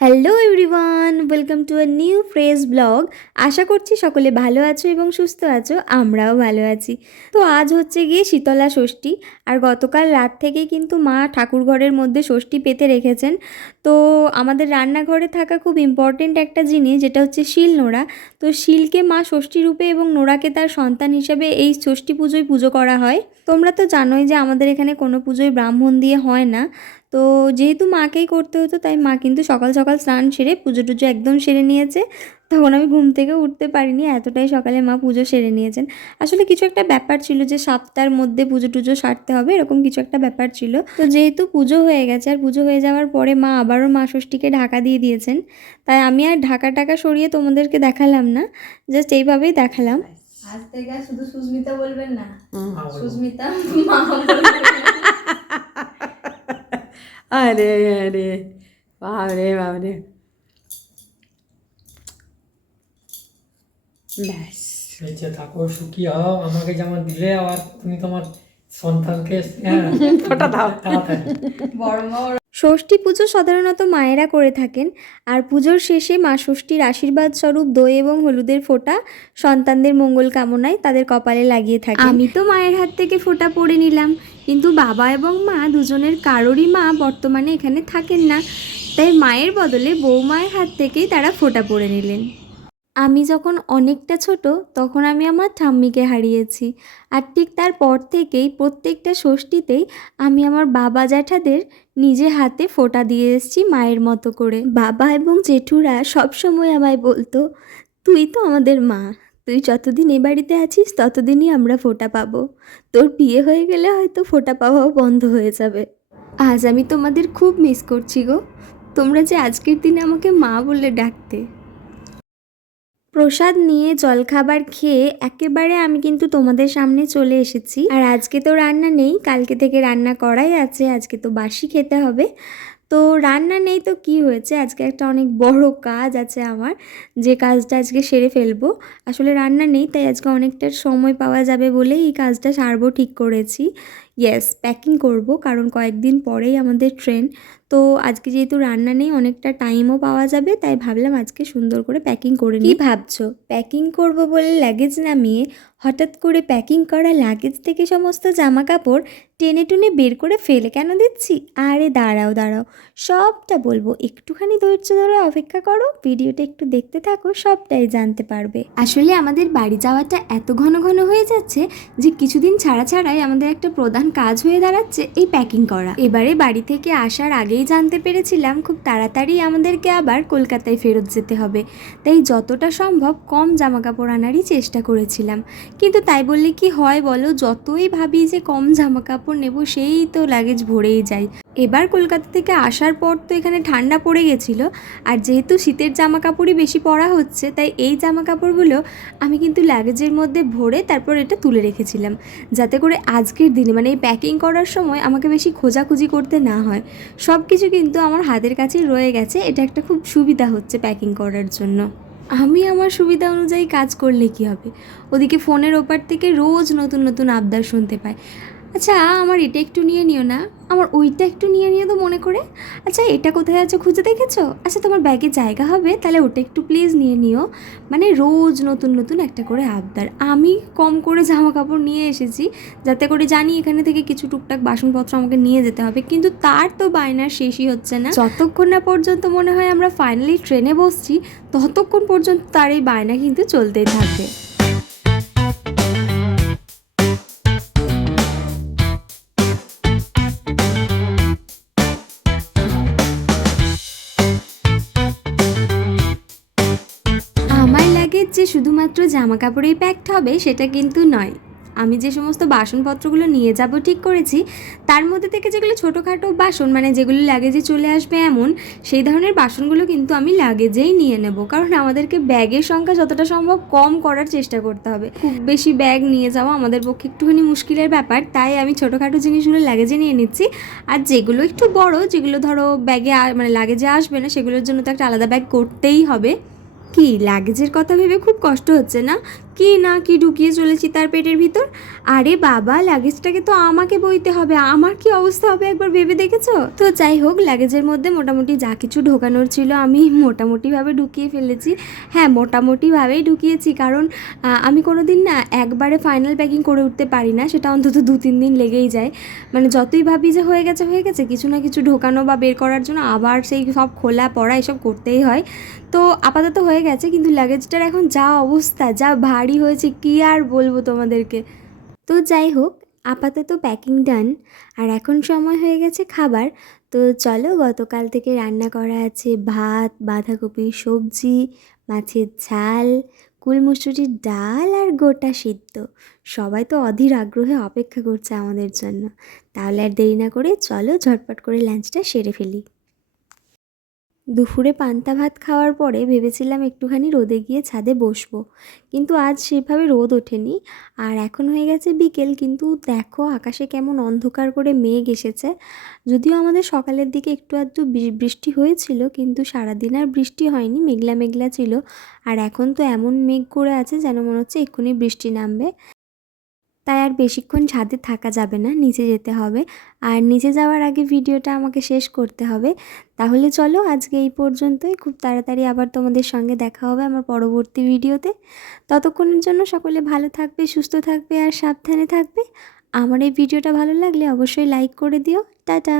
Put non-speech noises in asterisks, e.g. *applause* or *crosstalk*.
Hello everyone welcome to a new fresh blog আশা করছি সকলে ভালো আছো এবং সুস্থ আছো, আমরাও ভালো আছি। তো আজ হচ্ছে গিয়ে শীতলা ষষ্ঠী, আর গতকাল রাত থেকেই কিন্তু মা ঠাকুর ঘরের মধ্যে ষষ্ঠী পেতে রেখেছেন। তো আমাদের রান্নাঘরে থাকা খুব ইম্পর্টেন্ট একটা জিনিস, যেটা হচ্ছে শিল নোড়া। তো শিলকে মা ষষ্ঠী রূপে এবং নোড়াকে তার সন্তান হিসেবে এই ষষ্ঠী পুজোয় পুজো করা হয়। তোমরা তো জানোই যে আমাদের এখানে কোনো পুজোয় ব্রাহ্মণ দিয়ে হয় না। তো যেহেতু মাকেই করতে হতো তাই মা কিন্তু সকাল সকাল স্নান সেরে পুজো টুজো একদম সেরে নিয়েছে। তখন আমি ঘুম থেকে উঠতে পারিনি এতটাই সকালে মা পুজো সেরে নিয়েছেন। আসলে কিছু একটা ব্যাপার ছিল যে সাতটার মধ্যে পুজো টুজো সারতে হবে এরকম কিছু একটা ব্যাপার ছিল। তো যেহেতু পুজো হয়ে গেছে আর পুজো হয়ে যাওয়ার পরে মা আবারও মা ষষ্ঠীকে ঢাকা দিয়ে দিয়েছেন। তাই আমি আর ঢাকা টাকা সরিয়ে তোমাদেরকে দেখালাম না জাস্ট এইভাবেই দেখালাম। আজ থেকে শুধু সুস্মিতা বলবেন না। সুস্মিতা মা। *laughs* আরে আরে বাবরে বাবরে ব্যাস বেঁচে থাকো সুখী হও আমাকে যেমন দিলে আবার তুমি তোমার সন্তানকে হ্যাঁ, *laughs* দাও। বড় মা ষষ্ঠী পুজো সাধারণত মায়েরা করে থাকেন আর পুজোর শেষে মা ষষ্ঠীর আশীর্বাদ স্বরূপ দই এবং হলুদের ফোঁটা সন্তানদের মঙ্গল কামনায় তাদের কপালে লাগিয়ে থাকে আমি তো মায়ের হাত থেকে ফোঁটা পড়ে নিলাম কিন্তু বাবা এবং মা দুজনের কারোরই মা বর্তমানে এখানে থাকেন না। তাই মায়ের বদলে বৌমায়ের হাত থেকেই তারা ফোঁটা পড়ে নিলেন। আমি যখন অনেকটা ছোট, তখন আমি আমার ঠাম্মিকে হারিয়েছি। আর ঠিক তারপর থেকেই প্রত্যেকটা ষষ্ঠীতেই আমি আমার বাবা জ্যাঠাদের নিজে হাতে ফোঁটা দিয়ে এসেছি মায়ের মতো করে। বাবা এবং জেঠুরা সবসময় আমায় বলতো, তুই তো আমাদের মা, তুই যতদিন এ বাড়িতে আছিস ততদিনই আমরা ফোঁটা পাবো। তোর বিয়ে হয়ে গেলে হয়তো ফোঁটা পাওয়াও বন্ধ হয়ে যাবে। আজ আমি তোমাদের খুব মিস করছি গো। তোমরা যে আজকের দিনে আমাকে মা বলে ডাকতে। প্রসাদ নিয়ে জলখাবার খেয়ে একেবারে আমি কিন্তু তোমাদের সামনে চলে এসেছি। আর আজকে তো রান্না নেই, কালকে থেকে রান্না করাই আছে, আজকে তো বাসি খেতে হবে। তো রান্না নেই তো কি হয়েছে? আজকে একটা অনেক বড় কাজ আছে আমার, যে কাজটা আজকে সেরে ফেলব। আসলে রান্না নেই, তাই আজকে অনেকটা সময় পাওয়া যাবে বলেই এই কাজটা সারবো, ঠিক করেছি। ইয়েস প্যাকিং করব, কারণ কয়েকদিন পরেই আমাদের ট্রেন তো আজকে যেহেতু রান্না নেই, অনেকটা টাইমও পাওয়া যাবে, তাই ভাবলাম আজকে সুন্দর করে প্যাকিং করে নিই। ভাবছ? প্যাকিং করব বলে লাগেজ নামিয়ে হঠাৎ করে প্যাকিং করা লাগেজ থেকে সমস্ত জামা কাপড় টেনে টুনে বের করে ফেলে কেন দিচ্ছি? আরে দাঁড়াও দাঁড়াও। সবটা বলব, একটুখানি ধৈর্য ধরে অপেক্ষা করো, ভিডিওটা একটু দেখতে থাকো, সবটাই জানতে পারবে। আসলে আমাদের বাড়ি যাওয়াটা এত ঘন ঘন হয়ে যাচ্ছে যে কিছুদিন ছাড়া ছাড়াই আমাদের একটা প্রধান কাজ হয়ে দাঁড়াচ্ছে এই প্যাকিং করা। এবারে বাড়ি থেকে আসার আগেই জানতে পেরেছিলাম, খুব তাড়াতাড়ি আমাদেরকে আবার কলকাতায় ফেরত যেতে হবে। তাই যতটা সম্ভব কম জামা কাপড় আনারই চেষ্টা করেছিলাম। কিন্তু তাই বললে কি হয় বলো? যতই ভাবি যে কম জামা কাপড় নেব, সেই তো লাগেজ ভরেই যায় এবার কলকাতা থেকে আসার পর তো এখানে ঠান্ডা পড়ে গেছিল। আর যেহেতু শীতের জামা কাপড়ই বেশি পরা হচ্ছে, তাই এই জামা কাপড়গুলো আমি কিন্তু লাগেজের মধ্যে ভরে তারপর এটা তুলে রেখেছিলাম। যাতে করে আজকের দিনে মানে এই প্যাকিং করার সময় আমাকে বেশি খোঁজাখুঁজি করতে না হয়। সব কিছু কিন্তু আমার হাতের কাছেই রয়ে গেছে। এটা একটা খুব সুবিধা হচ্ছে প্যাকিং করার জন্য। আমি আমার সুবিধা অনুযায়ী কাজ করলে কি হবে? ওদিকে ফোনের ওপার থেকে রোজ নতুন নতুন আবদার শুনতে পাই আচ্ছা আমার এটা একটু নিয়ে নিও না। আমার ওইটা একটু নিয়ে নিও তো মনে করে। আচ্ছা এটা কোথায় আছে খুঁজে দেখেছ? আচ্ছা তোমার ব্যাগে জায়গা হবে, তাহলে ওটা একটু প্লিজ নিয়ে নিও। মানে রোজ নতুন নতুন একটা করে আবদার। আমি কম করে জামা কাপড় নিয়ে এসেছি, যাতে করে জানি এখানে থেকে কিছু টুকটাক বাসনপত্র আমাকে নিয়ে যেতে হবে। কিন্তু তার তো বায়নার শেষই হচ্ছে না। যতক্ষণ না পর্যন্ত মনে হয় আমরা ফাইনালি ট্রেনে বসছি, ততক্ষণ পর্যন্ত তার এই বায়না কিন্তু চলতেই থাকবে। যে শুধুমাত্র জামা কাপড়েই প্যাকড হবে, সেটা কিন্তু নয়। আমি যে সমস্ত বাসনপত্রগুলো নিয়ে যাব ঠিক করেছি, তার মধ্যে থেকে যেগুলো ছোটোখাটো বাসন মানে যেগুলো লাগেজে চলে আসবে এমন, সেই ধরনের বাসনগুলো কিন্তু আমি লাগেজেই নিয়ে নেব। কারণ আমাদেরকে ব্যাগের সংখ্যা যতটা সম্ভব কম করার চেষ্টা করতে হবে। খুব বেশি ব্যাগ নিয়ে যাওয়া আমাদের পক্ষে একটুখানি মুশকিলের ব্যাপার, তাই আমি ছোটোখাটো জিনিসগুলো লাগেজে নিয়ে নিচ্ছি। আর যেগুলো একটু বড়, যেগুলো ধরো ব্যাগে মানে লাগেজে আসবে না, সেগুলোর জন্য তো একটা আলাদা ব্যাগ করতেই হবে। কি, লাগেজের কথা ভেবে খুব কষ্ট হচ্ছে না? কি না কি ঢুকিয়ে চলেছি তার পেটের ভিতর? আরে বাবা, লাগেজটাকে তো আমাকে বইতে হবে। আমার কি অবস্থা হবে একবার ভেবে দেখেছ? তো যাই হোক, লাগেজের মধ্যে মোটামুটি যা কিছু ঢোকানোর ছিল আমি মোটামুটিভাবে ঢুকিয়ে ফেলেছি। হ্যাঁ মোটামুটিভাবেই ঢুকিয়েছি। কারণ আমি কোনো দিন না একবারে ফাইনাল প্যাকিং করে উঠতে পারি না। সেটা অন্তত দু তিন দিন লেগেই যায়। মানে যতই ভাবি যে হয়ে গেছে হয়ে গেছে, কিছু না কিছু ঢোকানো বা বের করার জন্য আবার সেই সব খোলা পড়া এসব করতেই হয়। তো আপাতত হয়ে গেছে, কিন্তু লাগেজটার এখন যা অবস্থা, যা ভারী হয়েছে, কি আর বলব তোমাদেরকে? তো যাই হোক, আপাতত প্যাকিং ডান আর এখন সময় হয়ে গেছে খাবার। তো চলো, গতকাল থেকে রান্না করা আছে ভাত, বাঁধাকপি, সবজি, মাছের ঝাল, কুলমুসুরির ডাল আর গোটা সিদ্ধ। সবাই তো অধীর আগ্রহে অপেক্ষা করছে আমাদের জন্য। তাহলে আর দেরি না করে চলো ঝটপট করে লাঞ্চটা সেরে ফেলি। দুপুরে পান্তা ভাত খাওয়ার পরে ভেবেছিলাম একটুখানি রোদে গিয়ে ছাদে বসবো। কিন্তু আজ সেভাবে রোদ ওঠেনি। আর এখন হয়ে গেছে বিকেল, কিন্তু দেখো আকাশে কেমন অন্ধকার করে মেঘ এসেছে। যদিও আমাদের সকালের দিকে একটু আধটু বৃষ্টি হয়েছিল, কিন্তু সারাদিন আর বৃষ্টি হয়নি, মেঘলা মেঘলা ছিল। আর এখন তো এমন মেঘ করে আছে যেন মনে হচ্ছে এক্ষুনি বৃষ্টি নামবে। তাই আর বেশিক্ষণ ছাদে থাকা যাবে না, নিচে যেতে হবে। আর নিচে যাওয়ার আগে ভিডিওটা আমাকে শেষ করতে হবে। তাহলে চলো আজকে এই পর্যন্তই। খুব তাড়াতাড়ি আবার তোমাদের সঙ্গে দেখা হবে আমার পরবর্তী ভিডিওতে। ততক্ষণের জন্য সকলে ভালো থাকবে, সুস্থ থাকবে আর সাবধানে থাকবে। আমার এই ভিডিওটা ভালো লাগলে অবশ্যই লাইক করে দিও। টাটা!